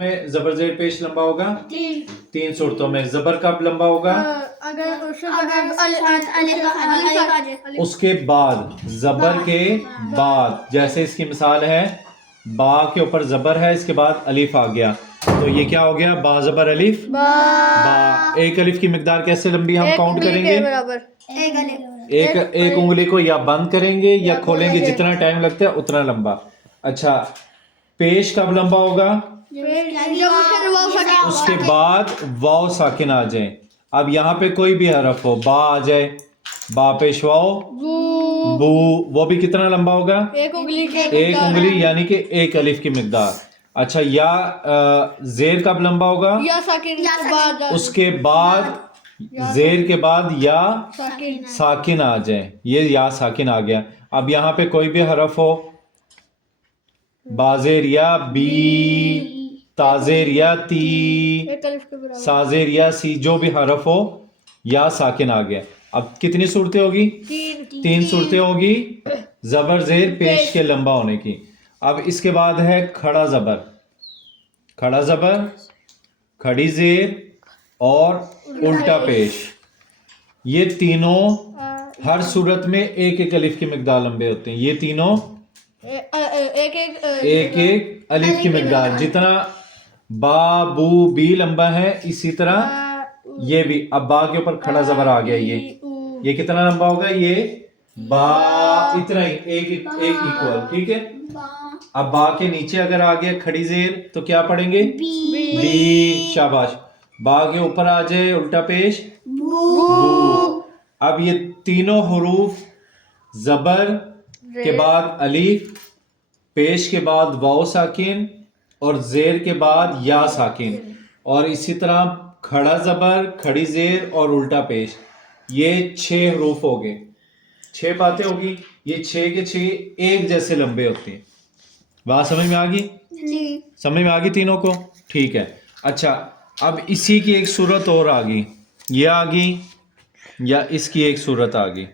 में जबर जेर पेश लंबा होगा? 3 सूरतों में। जबर कब लंबा होगा? उसके बाद, जबर के बाद। जैसे इसकी मिसाल है, बा के ऊपर जबर है, इसके बाद अलिफ आ गया, तो ये क्या हो गया? बा जबर अलिफ बा। एक अलिफ की मिकदार कैसे लंबी हम काउंट करेंगे? एक उंगली को या बंद करेंगे या खोलेंगे, जितना टाइम लगता है उतना लंबा। अच्छा, पेश कब लंबा होगा? उसके बाद वाव साकिन आ जाए। अब यहाँ पे कोई भी हरफ हो, बा आ जाए, बा पेश वाव बू, वो भी कितना लंबा होगा? एक उंगली यानी कि एक अलिफ की मिकदार। अच्छा, या जेर कब लंबा होगा? या साकिन। उसके बाद जेर के बाद या साकिन आ जाए, ये या साकिन आ गया। अब यहाँ पे कोई भी हरफ हो, बाजेर या बी, ताजेर या ती, साजेर या सी, जो भी हरफ हो, या साकिन आ गया। अब कितनी सूरतें होगी? 3 सूरतें होगी जबर जेर पेश के लंबा होने की। अब इसके बाद है खड़ा जबर, खड़ा जबर, खड़ी जेर और उल्टा पेश। ये तीनों हर सूरत में एक एक अलिफ की मिकदार लंबे होते हैं। ये तीनों एक एक अलिफ की मिकदार, जितना बा बू बी लंबा है, इसी तरह ये भी। अब बा के ऊपर खड़ा जबर आ गया, ये कितना लंबा होगा? ये बा इतना ही, एक इक्वल, ठीक है। अब बा के नीचे अगर आ गया खड़ी जेर तो क्या पढ़ेंगे? बी। शाबाश। बा के ऊपर आ जाए उल्टा पेश, बू। अब ये तीनों हुरूफ, जबर के बाद अलीफ, पेश के बाद वाव साकिन और जेर के बाद या साकिन, और इसी तरह खड़ा जबर, खड़ी जेर और उल्टा पेश। ये 6 हरूफ हो गए, 6 बातें होगी। ये 6 के 6 एक जैसे लंबे होते हैं। बात समझ में आ गई? समझ में आ गई तीनों को? ठीक है। अच्छा, अब इसी की एक सूरत और आ गई, ये आ गई, या इसकी एक सूरत आ गई।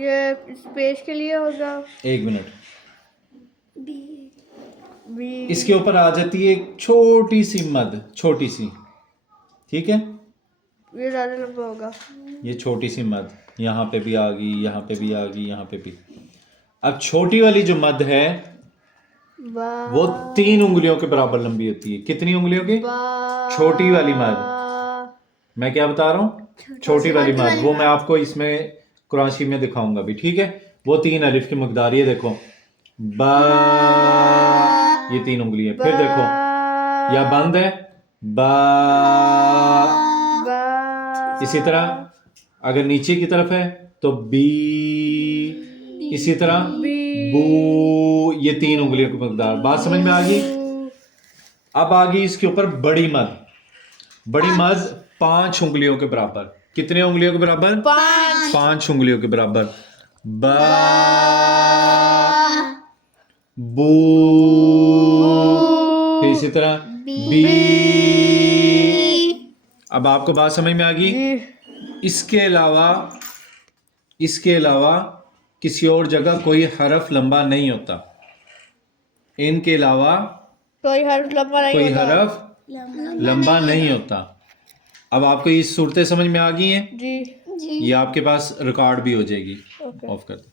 ये स्पेस के लिए होगा। 1 मिनट। इसके ऊपर आ जाती है एक छोटी सी मद, छोटी सी, ठीक है। ये ज्यादा लंबा होगा। ये छोटी सी मद यहाँ पे भी आ गई, यहाँ पे भी आ गई, यहाँ पे भी। अब छोटी वाली जो मद है वो 3 उंगलियों के बराबर लंबी होती है। कितनी उंगलियों की? छोटी वाली मद। मैं क्या बता रहा हूँ? छोटी वाली मद। वो मैं आपको इसमें कुरान शरीफ में दिखाऊंगा भी, ठीक है। वो 3 अलिफ की मकदार, ये देखो बा, ये 3 उंगली है। फिर देखो, या बंद है, बा। इसी तरह अगर नीचे की तरफ है तो बी, इसी तरह बू। ये 3 उंगलियों की मकदार। बात समझ में आ गई? अब आ गई इसके ऊपर बड़ी मद। बड़ी मद 5 उंगलियों के बराबर। कितने उंगलियों के बराबर? 5 उंगलियों के बराबर। बा, बू, फिर इसी तरह बी। अब आपको बात समझ में आ गई? इसके अलावा किसी और जगह कोई हरफ लंबा नहीं होता। इनके अलावा कोई हरफ लंबा नहीं होता। अब आपको ये सूरतें समझ में आ गई हैं? जी। ये आपके पास रिकॉर्ड भी हो जाएगी। ऑफ कर दो।